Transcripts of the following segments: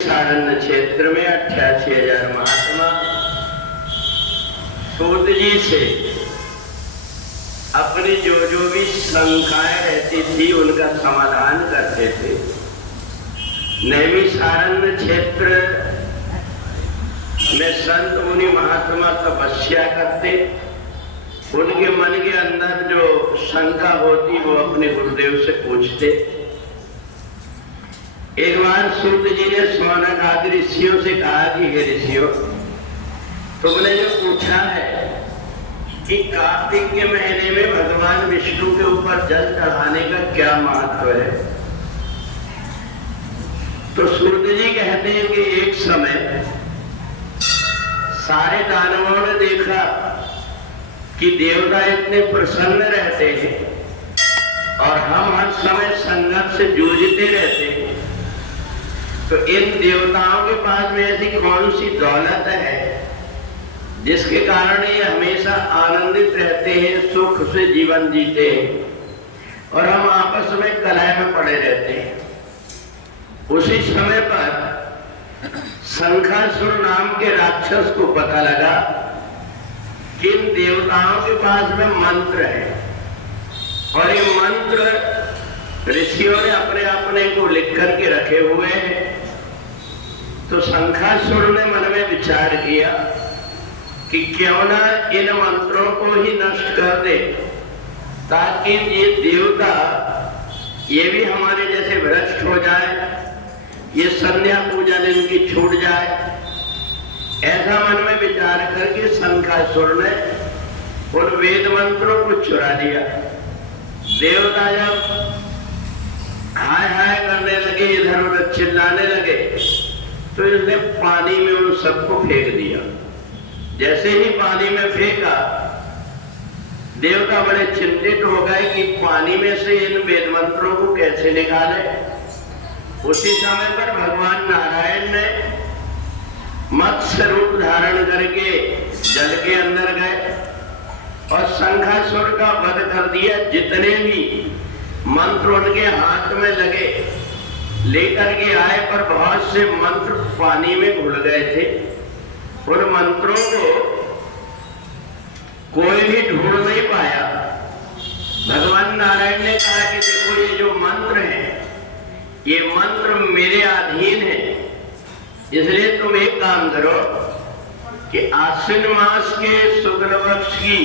सारण्य क्षेत्र में 88,000 महात्मा सूत जी से अपनी जो भी शंकाएं रहती थी उनका समाधान करते थे। नैमिषारण्य क्षेत्र में संत मुनि महात्मा तपस्या करते, उनके मन के अंदर जो शंका होती वो अपने गुरुदेव से पूछते। एक बार सूत जी ने शौनक आदि ऋषियों से कहा कि हे ऋषियों, तुमने जो पूछा है कि कार्तिक के महीने में भगवान विष्णु के ऊपर जल चढ़ाने का क्या महत्व है, तो सूत जी कहते हैं कि एक समय सारे दानवों ने देखा कि देवता इतने प्रसन्न रहते हैं और हम हर समय संघर्ष से जूझते रहते हैं, तो इन देवताओं के पास में ऐसी कौन सी दौलत है जिसके कारण ये हमेशा आनंदित रहते हैं, सुख से जीवन जीते हैं, और हम आपस में कलह में पड़े रहते हैं। उसी समय पर शंखासुर नाम के राक्षस को पता लगा कि इन देवताओं के पास में मंत्र है और ये मंत्र ऋषियों ने अपने अपने को लिख करके रखे हुए हैं। तो शंखासुर ने मन में विचार किया कि क्यों ना इन मंत्रों को ही नष्ट कर दे, ताकि ये देवता ये भी हमारे जैसे भ्रष्ट हो जाए, ये संध्या पूजन इनकी छूट जाए। ऐसा मन में विचार करके शंखासुर ने उन वेद मंत्रों को चुरा लिया। देवता जब हाय हाय करने लगे, इधर उधर चिल्लाने लगे, तो इसने पानी में उन सबको फेंक दिया। जैसे ही पानी में फेंका, देवता बड़े चिंतित हो गए कि पानी में से इन वेद मंत्रों को कैसे निकाले। उसी समय पर भगवान नारायण ने मत्स्य रूप धारण करके जल के अंदर गए और शंखासुर का वध कर दिया। जितने भी मंत्र उनके हाथ में लगे लेकर के आए, पर बहुत से मंत्र पानी में घुल गए थे। उन मंत्रों को कोई भी ढूंढ नहीं पाया। भगवान नारायण ने कहा कि देखो, ये जो मंत्र हैं, ये मंत्र मेरे अधीन है, इसलिए तुम एक काम करो कि आश्विन मास के शुक्ल पक्ष की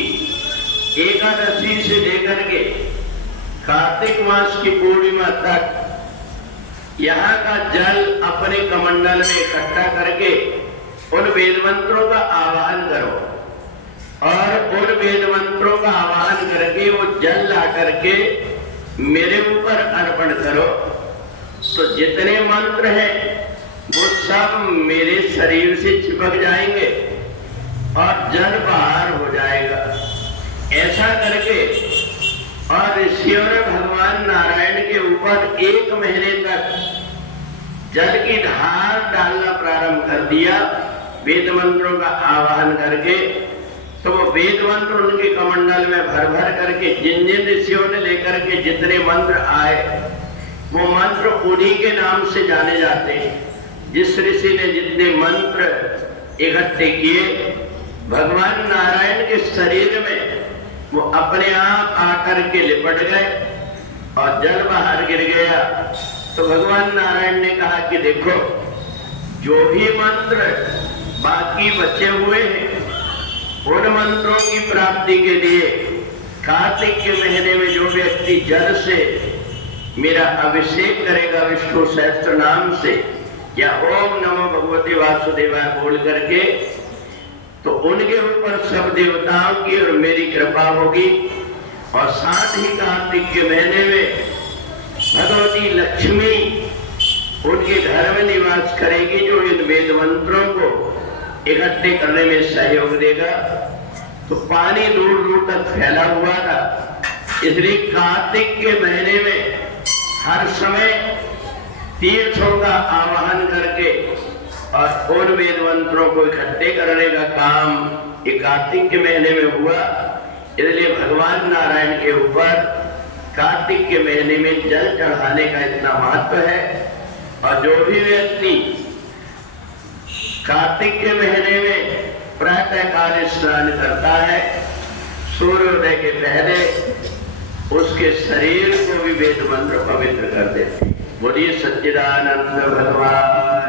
एकादशी से लेकर के कार्तिक मास की पूर्णिमा तक यहाँ का जल अपने कमंडल में इकट्ठा करके उन वेद मंत्रों का आवाहन करो और उन वेद मंत्रों का आवाहन करके वो जल ला करके मेरे ऊपर अर्पण करो। तो जितने मंत्र हैं वो सब मेरे शरीर से चिपक जाएंगे और जल बाहर हो जाएगा। ऐसा करके और ऋषियों ने भगवान नारायण के ऊपर 1 महीने तक जल की धार डालना प्रारंभ कर दिया, वेद मंत्रों का आवाहन करके। तो वो वेद मंत्र उनके कमंडल में भर भर करके जिन जिन ऋषियों ने लेकर के जितने मंत्र आए, वो मंत्र उन्हीं के नाम से जाने जाते हैं। जिस ऋषि ने जितने मंत्र इकट्ठे किए, भगवान नारायण के शरीर में वो अपने आप आकर के लिपट गए और जल बाहर गिर गया। तो भगवान नारायण ने कहा कि देखो, जो भी मंत्र बाकी बचे हुए हैं, उन मंत्रों की प्राप्ति के लिए कार्तिक के महीने में जो व्यक्ति जल से मेरा अभिषेक करेगा विष्णु सहस्त्र नाम से, या ओम नमो भगवते वासुदेवाय बोल करके, तो उनके ऊपर सब देवताओं की और मेरी कृपा होगी। और साथ ही कार्तिक के महीने में भगवती लक्ष्मी उनके घर में निवास करेगी, जो इन वेद मंत्रों को इकट्ठे करने में सहयोग देगा। तो पानी दूर दूर तक फैला हुआ था, इसलिए कार्तिक के महीने में हर समय तीर्थों का आवाहन करके और उन वेद मंत्रों को इकट्ठे करने का काम कार्तिक के महीने में हुआ। इसलिए भगवान नारायण के ऊपर कार्तिक के महीने में जल चढ़ाने का इतना महत्व है। और जो भी व्यक्ति कार्तिक के महीने में प्रातः काल स्नान करता है, सूर्योदय के पहले उसके शरीर को भी वेद मंत्र पवित्र कर देते। बोलिए सच्चिदानंद भगवान